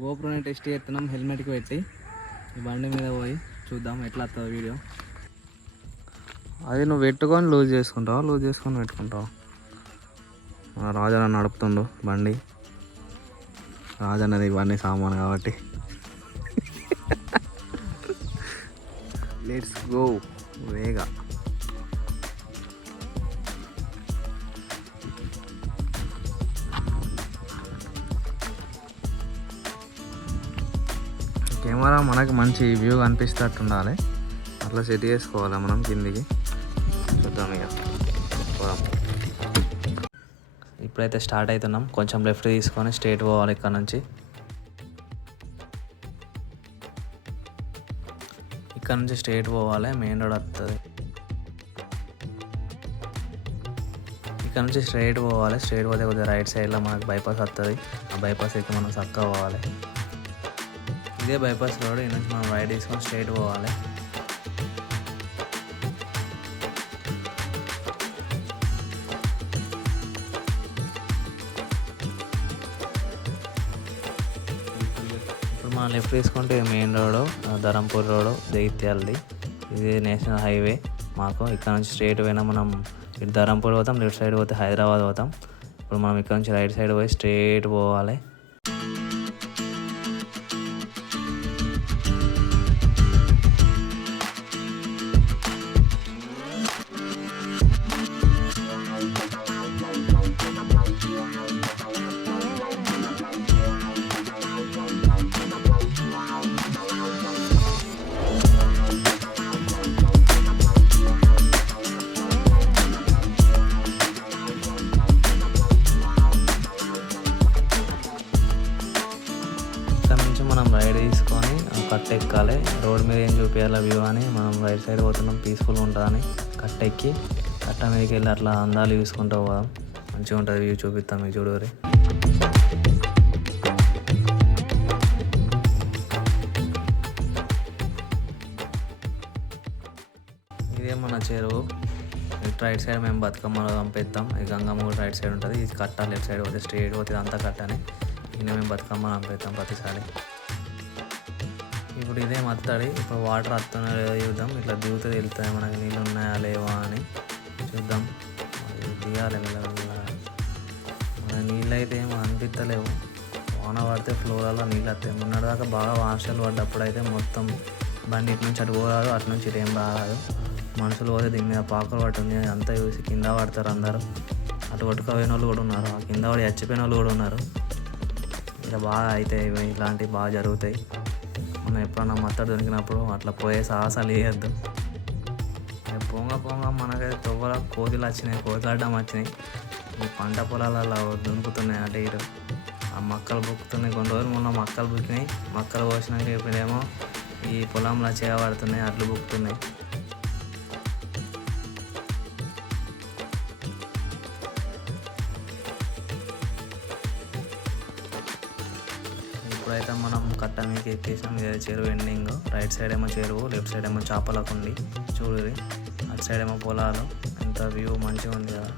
గోప్రోని test చేస్తున్నాం హెల్మెట్కి పెట్టి. ఈ బండి మీద పోయి చూద్దాం ఎట్లా వస్తుందో వీడియో. అది నువ్వు పెట్టుకొని లూజ్ చేసుకొని పెట్టుకుంటావు. మన రాజన్న నడుపుతుండు బండి. రాజన్నది ఇవన్నీ సామాను కాబట్టి లెట్స్ గో వేగా. కెమెరా మనకి మంచి వ్యూ కనిపిస్తట్టు ఉండాలి, అట్లా సెట్ చేసుకోవాలి మనం కిందికి. చూద్దాం ఇక పోదాం. ఇప్పుడైతే స్టార్ట్ అవుతున్నాం. కొంచెం లెఫ్ట్ తీసుకొని స్ట్రైట్ పోవాలి. ఇక్కడ నుంచి స్ట్రైట్ పోవాలి. మెయిన్ రోడ్ వస్తుంది. ఇక్కడ నుంచి స్ట్రైట్ పోవాలి. స్ట్రైట్ పోతే కొద్దిగా రైట్ సైడ్లో మనకు బైపాస్ వస్తుంది. ఆ బైపాస్ ఎక్కి మనం చక్కగా పోవాలి. ఇదే బైపాస్ రోడ్. ఈ నుంచి మనం రైట్ తీసుకొని స్ట్రైట్ పోవాలి. ఇప్పుడు మనం లెఫ్ట్ తీసుకుంటే మెయిన్ రోడ్ ధరంపూర్ రోడ్ జగిత్యాలది. ఇది నేషనల్ హైవే మాకు. ఇక్కడ నుంచి స్ట్రైట్ పోయినా మనం ఇటు ధరంపూర్ పోతాం, లెఫ్ట్ సైడ్ పోతే హైదరాబాద్ పోతాం. ఇప్పుడు మనం ఇక్కడ నుంచి రైట్ సైడ్ పోయి స్ట్రైట్ పోవాలి. మనం రైడ్ తీసుకొని కట్ట ఎక్కాలి. రోడ్ మీద ఏం చూపించాలి వ్యూ అని మనం రైట్ సైడ్ పోతున్నాం, పీస్ఫుల్గా ఉంటుందని కట్ట ఎక్కి కట్ట మీదకి వెళ్ళి అట్లా అందాలు చూసుకుంటూ పోదాం. మంచిగా ఉంటుంది వ్యూ. చూపిస్తాం మీకు చూడవరి. ఇదే మన చెరువు. ఇటు రైట్ సైడ్ మేము బతుకమ్మలో పంపిస్తాం. ఈ గంగమ్మ కూడా రైట్ సైడ్ ఉంటుంది. ఇది కట్ట లెఫ్ట్ సైడ్ పోతే స్ట్రైట్ పోతే అంతా కట్టని. ఇది మేము బతుకమ్మ పంపిస్తాం ప్రతిసారి. ఇప్పుడు ఇదే మత్తడి. ఇప్పుడు వాటర్ వస్తున్నాయో లేదో చూద్దాం. ఇట్లా దిగుతూ వెళ్తాయి మనకి నీళ్ళు ఉన్నాయా లేవా అని చూద్దాం. దిగాలి మన నీళ్ళు అయితే ఏమో అనిపిస్తలేవు. వాన పడితే ఫ్లోరాల్లో నీళ్ళు వస్తాయి. మొన్నటిదాకా బాగా వర్షాలు పడ్డప్పుడు అయితే మొత్తం బండి ఇటు నుంచి అటు పోరాదు, అటు నుంచి ఇటు ఏం రాదు. మనుషులు పోతే దీని మీద పాకులు పట్టుంది అంతా చూసి కింద పడతారు అందరూ. అటు కొట్టుకపోయిన వాళ్ళు కూడా ఉన్నారు, కింద పడి చచ్చిపోయిన వాళ్ళు కూడా ఉన్నారు. ఇక బాగా అయితే ఇలాంటివి బాగా జరుగుతాయి. మనం ఎప్పుడన్నా మత్తడి దొరికినప్పుడు అట్లా పోయే సాహసాలు వేయద్దు. పొంగ మనకైతే తొవ్వల కోతులు వచ్చినాయి, కోతులడ్డం వచ్చినాయి. ఈ పంట పొలాలలో దునుకుతున్నాయి అటు ఇటు. ఆ మక్కలు బుక్కుతున్నాయి. కొన్ని రోజులు మొన్న మక్కలు బుక్కినాయి. మక్కలు పోసినాక ఇప్పుడేమో ఈ పొలంలో చేయబడుతున్నాయి, అట్లు బుక్కుతున్నాయి. ఇప్పుడైతే మనం కట్ట మీకు ఎక్కేసాం. ఇదే చెరువు ఎండింగ్. రైట్ సైడ్ ఏమో చెరువు, లెఫ్ట్ సైడ్ ఏమో చేపలకు ఉంది చూడు. అటు సైడ్ ఏమో పొలాలు. ఎంత వ్యూ మంచిగా ఉంది కదా.